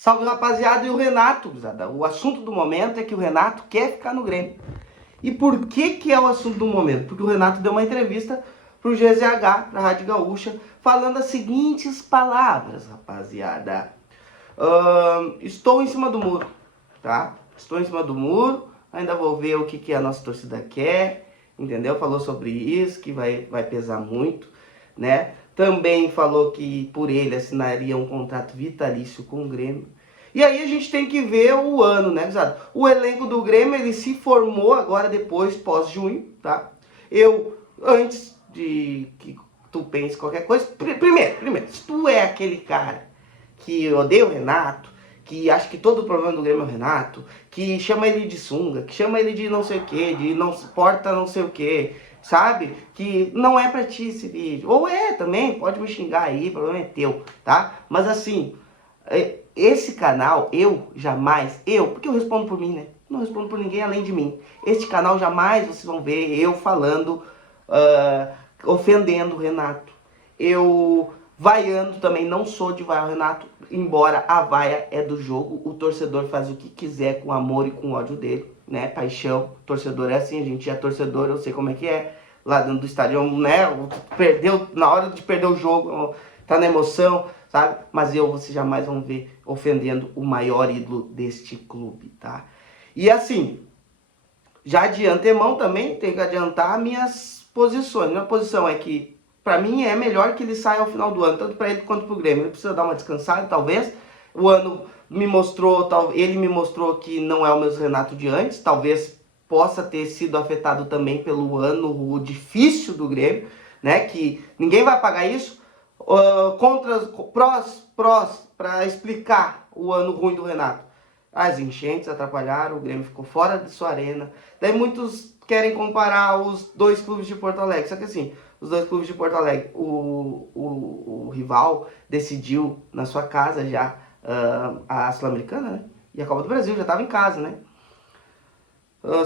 Salve, rapaziada, e o Renato, gurizada. O assunto do momento é que o Renato quer ficar no Grêmio. E por que é o assunto do momento? Porque o Renato deu uma entrevista pro GZH, pra Rádio Gaúcha, falando as seguintes palavras, rapaziada. Estou em cima do muro, tá? Estou em cima do muro, ainda vou ver o que a nossa torcida quer, entendeu? Falou sobre isso, que vai pesar muito, né? Também falou que por ele assinaria um contrato vitalício com o Grêmio. E aí a gente tem que ver o ano, né, gurizada? O elenco do Grêmio, ele se formou agora depois, pós-junho, tá? Antes de que tu pense qualquer coisa, primeiro, se tu é aquele cara que odeia o Renato, que acha que todo o problema do Grêmio é o Renato, que chama ele de sunga, que chama ele de não sei o que, de não suporta não sei o que, sabe? Que não é pra ti esse vídeo. Ou é também, pode me xingar aí, o problema é teu, tá? Mas assim, esse canal, porque eu respondo por mim, né? Não respondo por ninguém além de mim. Este canal jamais vocês vão ver eu falando, ofendendo o Renato. Eu vaiando também, não sou de vaiar o Renato, embora a vaia é do jogo, o torcedor faz o que quiser com amor e com ódio dele, né? Paixão, torcedor é assim, a gente é torcedor, eu sei como é que é, lá dentro do estádio, né? Perdeu, na hora de perder o jogo, tá na emoção, sabe? Mas vocês jamais vão ver ofendendo o maior ídolo deste clube, tá? E assim, já de antemão também, tenho que adiantar minhas posições. Minha posição é que, pra mim, é melhor que ele saia ao final do ano, tanto pra ele quanto pro Grêmio. Ele precisa dar uma descansada, talvez. O ano ele me mostrou que não é o mesmo Renato de antes, talvez possa ter sido afetado também pelo ano difícil do Grêmio, né? Que ninguém vai pagar isso. Prós, para explicar o ano ruim do Renato. As enchentes atrapalharam, o Grêmio ficou fora de sua arena. Daí muitos querem comparar os dois clubes de Porto Alegre. Só que assim, os dois clubes de Porto Alegre, o rival decidiu na sua casa já a Sul-Americana, né? E a Copa do Brasil já estava em casa, né?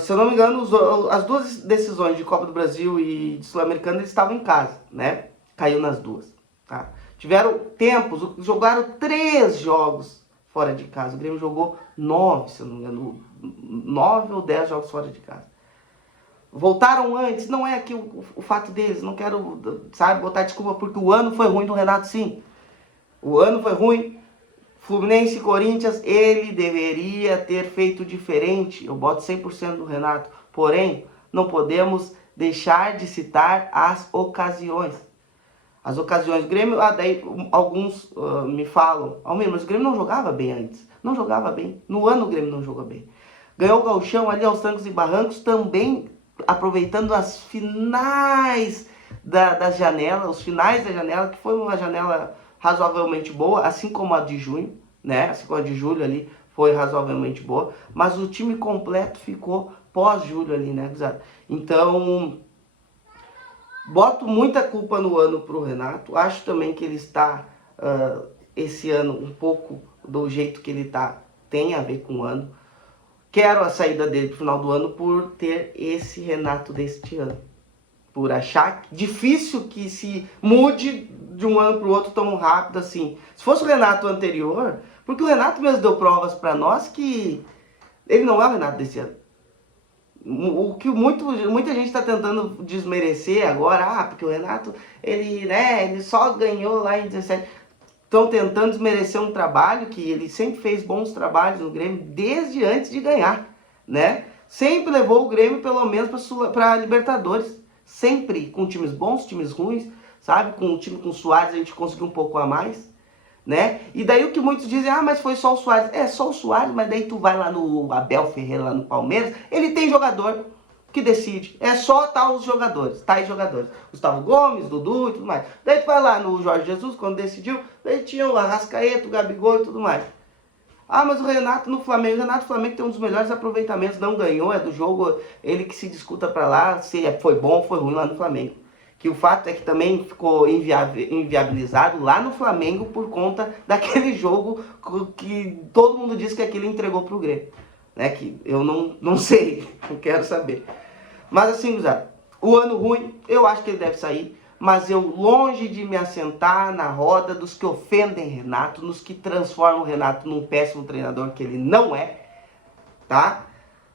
Se eu não me engano, as duas decisões de Copa do Brasil e de Sul-Americana eles estavam em casa, né? Caiu nas duas, tá? Tiveram tempos, jogaram 3 jogos fora de casa. O Grêmio jogou 9, se eu não me engano, 9 ou 10 jogos fora de casa. Voltaram antes, não é aqui o fato deles, não quero, sabe, botar desculpa, porque o ano foi ruim do Renato, sim. O ano foi ruim. Fluminense e Corinthians, ele deveria ter feito diferente. Eu boto 100% do Renato. Porém, não podemos deixar de citar as ocasiões. As ocasiões do Grêmio, daí alguns me falam, mas o Grêmio não jogava bem antes. Não jogava bem. No ano o Grêmio não jogou bem. Ganhou o Gauchão ali aos trancos e barrancos, também aproveitando as finais das janelas, os finais da janela, que foi uma janela razoavelmente boa, assim como a de junho, né? Assim como a de julho ali foi razoavelmente boa, mas o time completo ficou pós-julho ali, né, gurizada? Então, boto muita culpa no ano pro Renato. Acho também que ele está, esse ano, um pouco do jeito que ele tá, tem a ver com o ano. Quero a saída dele pro final do ano por ter esse Renato deste ano. Por achar difícil que se mude de um ano pro outro tão rápido assim. Se fosse o Renato anterior, porque o Renato mesmo deu provas para nós que ele não é o Renato desse ano. O que muita gente está tentando desmerecer agora, porque o Renato, ele só ganhou lá em 17. Estão tentando desmerecer um trabalho que ele sempre fez bons trabalhos no Grêmio desde antes de ganhar, né? Sempre levou o Grêmio pelo menos para Libertadores. Sempre com times bons, times ruins, sabe? Com o time com o Suárez a gente conseguiu um pouco a mais, né? E daí o que muitos dizem, mas foi só o Suárez. É só o Suárez, mas daí tu vai lá no Abel Ferreira, lá no Palmeiras, ele tem jogador que decide. É só tais jogadores. Gustavo Gomes, Dudu e tudo mais. Daí tu vai lá no Jorge Jesus, quando decidiu, daí tinha o Arrascaeta, o Gabigol e tudo mais. Mas o Renato no Flamengo, tem um dos melhores aproveitamentos, não ganhou, é do jogo, ele que se discuta pra lá, se foi bom ou foi ruim lá no Flamengo. Que o fato é que também ficou inviabilizado lá no Flamengo por conta daquele jogo que todo mundo diz que aquele entregou pro Grêmio. Né? Que eu não sei, não quero saber. Mas assim, Guzado, o ano ruim, eu acho que ele deve sair. mas eu, longe de me assentar na roda dos que ofendem Renato, nos que transformam o Renato num péssimo treinador que ele não é, tá?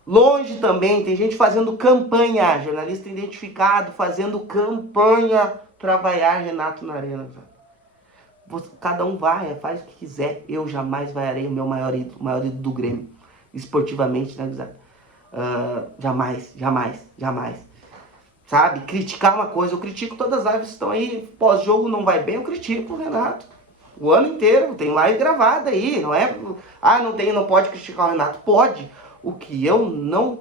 Longe também, tem gente fazendo campanha, jornalista identificado, fazendo campanha para vaiar Renato na arena. Cada um vai, faz o que quiser. Eu jamais vaiarei o meu maior ídolo do Grêmio. Esportivamente, né, Guizado? Jamais, jamais, jamais. Sabe? Criticar uma coisa, eu critico todas as lives que estão aí, pós-jogo não vai bem, eu critico o Renato. O ano inteiro, tem live gravada aí, não é? Não pode criticar o Renato. Pode. O que eu não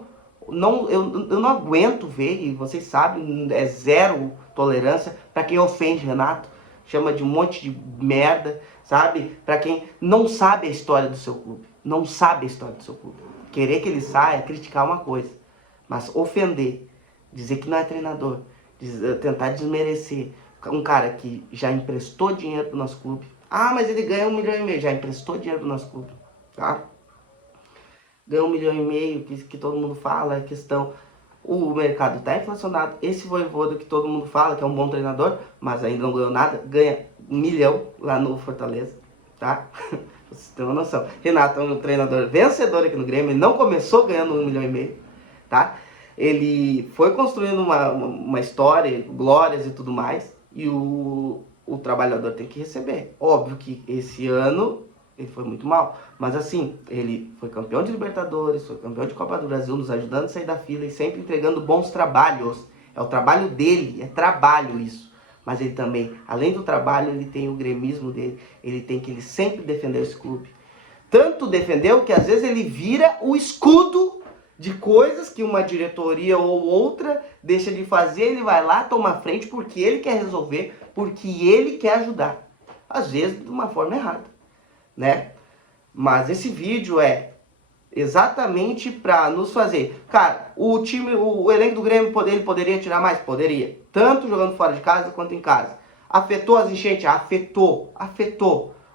aguento ver, e vocês sabem, é zero tolerância para quem ofende Renato, chama de um monte de merda, sabe? Para quem não sabe a história do seu clube, não sabe a história do seu clube. Querer que ele saia, criticar uma coisa, mas ofender, dizer que não é treinador, tentar desmerecer um cara que já emprestou dinheiro pro nosso clube. Mas ele ganha 1,5 milhão, já emprestou dinheiro pro nosso clube, tá? Ganha 1,5 milhão, que todo mundo fala, é questão. O mercado está inflacionado. Esse Vojvoda que todo mundo fala que é um bom treinador, mas ainda não ganhou nada, ganha 1 milhão lá no Fortaleza, tá? Vocês têm uma noção. Renato é um treinador vencedor aqui no Grêmio, ele não começou ganhando 1,5 milhão, tá? Ele foi construindo uma história, glórias e tudo mais, e o trabalhador tem que receber. Óbvio que esse ano ele foi muito mal, mas assim, ele foi campeão de Libertadores, foi campeão de Copa do Brasil, nos ajudando a sair da fila e sempre entregando bons trabalhos. É o trabalho dele, é trabalho isso. Mas ele também, além do trabalho, ele tem o gremismo dele, ele sempre defendeu esse clube. Tanto defendeu que às vezes ele vira o escudo de coisas que uma diretoria ou outra deixa de fazer, ele vai lá, toma a frente porque ele quer resolver, porque ele quer ajudar. Às vezes de uma forma errada, né? Mas esse vídeo é exatamente para nos fazer... Cara, o elenco do Grêmio, ele poderia tirar mais? Poderia. Tanto jogando fora de casa quanto em casa. Afetou as enchentes? Afetou.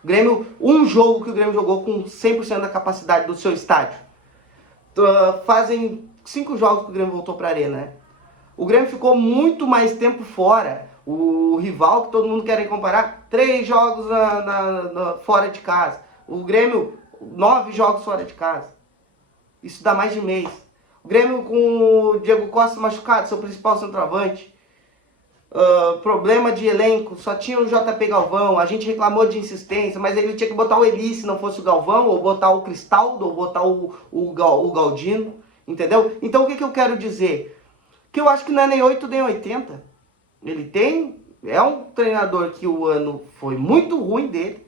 O Grêmio, um jogo que o Grêmio jogou com 100% da capacidade do seu estádio. Fazem 5 jogos que o Grêmio voltou para a arena, né? O Grêmio ficou muito mais tempo fora. O rival que todo mundo quer comparar, 3 jogos fora de casa. O Grêmio, 9 jogos fora de casa. Isso dá mais de mês. O Grêmio com o Diego Costa machucado, seu principal centroavante. Problema de elenco, só tinha o JP Galvão. A gente reclamou de insistência, mas ele tinha que botar o Eli se não fosse o Galvão, ou botar o Cristaldo, ou botar o Galdino, entendeu? Então o que eu quero dizer? Que eu acho que não é nem 8 nem 80. É um treinador que o ano foi muito ruim dele,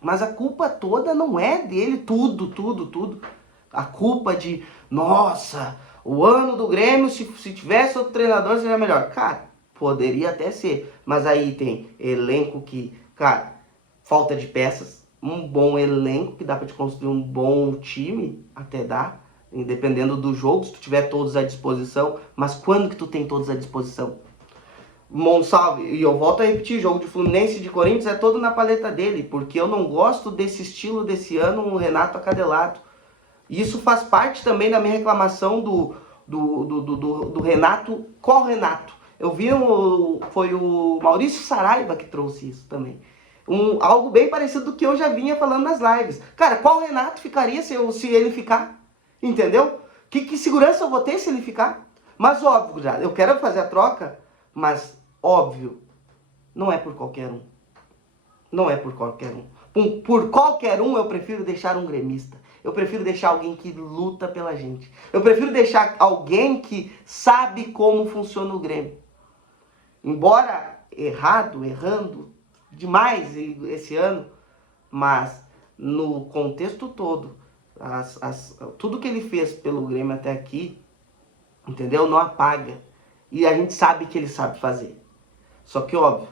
mas a culpa toda não é dele, tudo. A culpa de, nossa, o ano do Grêmio, se tivesse outro treinador seria melhor. Cara, poderia até ser, mas aí tem elenco que, cara, falta de peças, um bom elenco que dá pra te construir um bom time, até dá, dependendo do jogo, se tu tiver todos à disposição, mas quando que tu tem todos à disposição? Monsalve, e eu volto a repetir, jogo de Fluminense e de Corinthians é todo na paleta dele, porque eu não gosto desse estilo desse ano, o Renato acadelato. E isso faz parte também da minha reclamação do Renato. Qual Renato? Eu vi, foi o Maurício Saraiva que trouxe isso também. Algo bem parecido do que eu já vinha falando nas lives. Cara, qual Renato ficaria se ele ficar? Entendeu? Que segurança eu vou ter se ele ficar? Mas óbvio, já, eu quero fazer a troca, mas óbvio, não é por qualquer um. Não é por qualquer um. Por qualquer um eu prefiro deixar um gremista. Eu prefiro deixar alguém que luta pela gente. Eu prefiro deixar alguém que sabe como funciona o Grêmio. Embora errando demais esse ano, mas no contexto todo, tudo que ele fez pelo Grêmio até aqui, entendeu? Não apaga. E a gente sabe que ele sabe fazer. Só que, óbvio,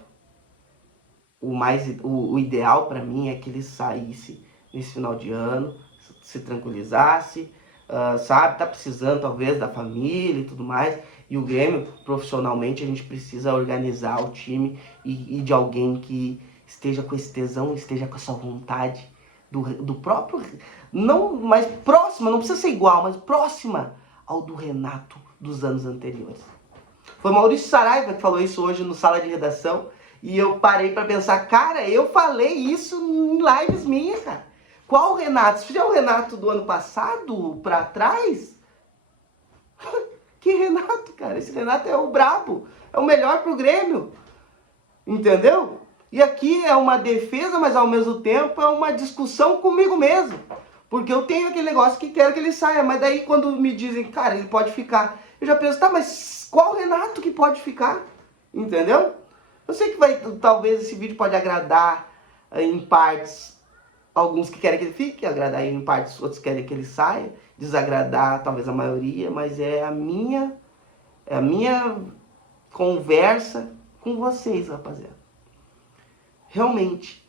o ideal para mim é que ele saísse nesse final de ano, se tranquilizasse, sabe? Tá precisando talvez da família e tudo mais. E o Grêmio, profissionalmente, a gente precisa organizar o time e de alguém que esteja com esse tesão, esteja com essa vontade do próprio, não mais próxima, não precisa ser igual, mas próxima ao do Renato dos anos anteriores. Foi Maurício Saraiva que falou isso hoje no Sala de Redação. E eu parei pra pensar, cara, eu falei isso em lives minhas, cara. Qual o Renato? Se fizer o Renato do ano passado pra trás... Que Renato, cara? Esse Renato é o brabo. É o melhor pro Grêmio. Entendeu? E aqui é uma defesa, mas ao mesmo tempo é uma discussão comigo mesmo. Porque eu tenho aquele negócio que quero que ele saia. Mas daí quando me dizem, cara, ele pode ficar. Eu já penso, tá, mas qual Renato que pode ficar? Entendeu? Eu sei que talvez esse vídeo pode agradar em partes alguns que querem que ele fique, agradar em partes outros querem que ele saia, desagradar talvez a maioria, mas é a minha conversa com vocês, rapaziada. Realmente,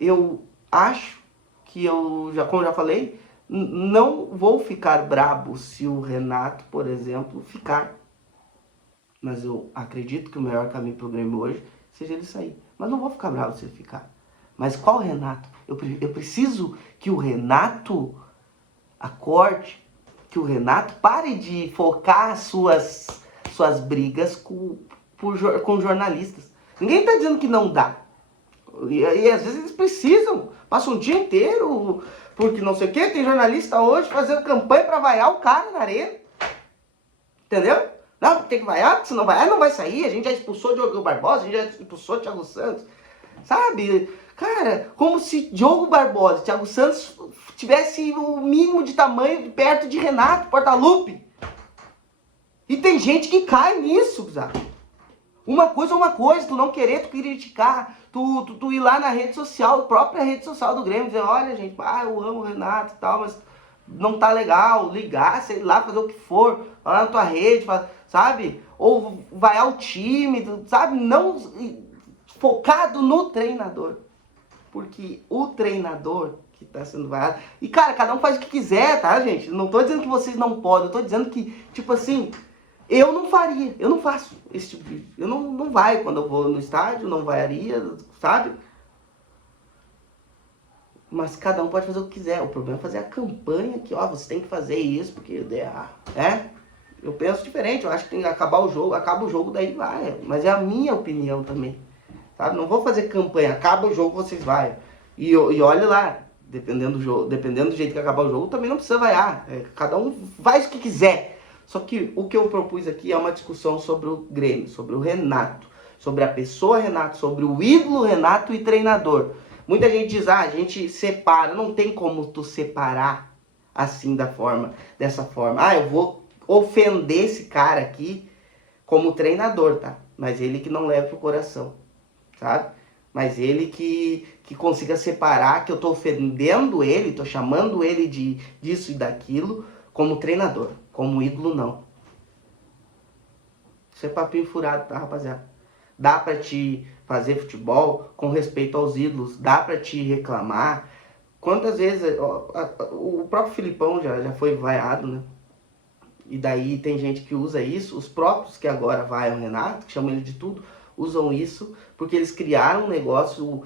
eu acho que como eu já falei, não vou ficar brabo se o Renato, por exemplo, ficar. Mas eu acredito que o melhor caminho para o Grêmio hoje seja ele sair. Mas não vou ficar bravo se ele ficar. Mas qual Renato? Eu preciso que o Renato acorde, que o Renato pare de focar suas brigas com jornalistas. Ninguém está dizendo que não dá. E às vezes eles precisam. Passam um dia inteiro, porque não sei o que. Tem jornalista hoje fazendo campanha para vaiar o cara na arena. Entendeu? Não, tem que vaiar, porque se não vaiar, não vai sair. A gente já expulsou o Diogo Barbosa, a gente já expulsou o Thiago Santos. Sabe? Cara, como se Diogo Barbosa e Thiago Santos tivesse o mínimo de tamanho perto de Renato Portaluppi. E tem gente que cai nisso, bizarro. Uma coisa é uma coisa, tu não querer, tu criticar, tu ir lá na rede social, a própria rede social do Grêmio, dizer, olha gente, eu amo o Renato e tal, mas não tá legal, ligar, sei lá, fazer o que for, falar na tua rede, sabe? Ou vaiar o time, sabe? Não focado no treinador. Porque o treinador que tá sendo vaiado... E, cara, cada um faz o que quiser, tá, gente? Não tô dizendo que vocês não podem, eu tô dizendo que, tipo assim, eu não faria, eu não faço esse tipo de vídeo. Eu não vai quando eu vou no estádio, não vaiaria, sabe? Mas cada um pode fazer o que quiser. O problema é fazer a campanha que, ó, você tem que fazer isso, porque... Eu penso diferente, eu acho que tem que acabar o jogo, acaba o jogo, daí vai. Mas é a minha opinião também. Sabe? Não vou fazer campanha, acaba o jogo, vocês vão. E olha lá, dependendo do jeito que acabar o jogo, também não precisa vaiar. Cada um faz o que quiser. Só que o que eu propus aqui é uma discussão sobre o Grêmio, sobre o Renato, sobre a pessoa Renato, sobre o ídolo Renato e treinador. Muita gente diz, a gente separa, não tem como tu separar assim dessa forma. Eu vou ofender esse cara aqui como treinador, tá? Mas ele que não leva pro coração. Sabe? Mas ele que consiga separar que eu tô ofendendo ele, tô chamando ele disso e daquilo como treinador, como ídolo não. Isso é papinho furado, tá, rapaziada? Dá pra te fazer futebol com respeito aos ídolos, dá pra te reclamar. Quantas vezes o próprio Filipão já foi vaiado, né? E daí tem gente que usa isso, os próprios que agora vaiam o Renato, que chamam ele de tudo, usam isso porque eles criaram um negócio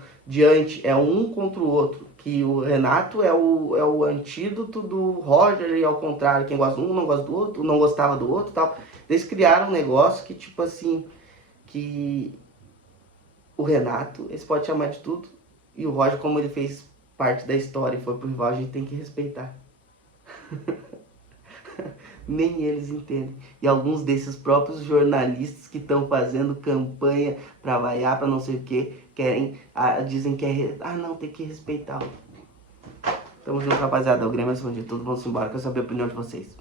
é um contra o outro, que o Renato é o antídoto do Roger e ao contrário, quem gosta de um não gosta do outro, não gostava do outro e tal. Eles criaram um negócio que tipo assim, que o Renato, eles podem chamar de tudo, e o Roger, como ele fez parte da história e foi pro rival, a gente tem que respeitar. Nem eles entendem. E alguns desses próprios jornalistas que estão fazendo campanha pra vaiar, pra não sei o que, dizem que não, tem que respeitar. Tamo junto, rapaziada. O Grêmio é acima de tudo. Vamos embora. Quero saber a opinião de vocês.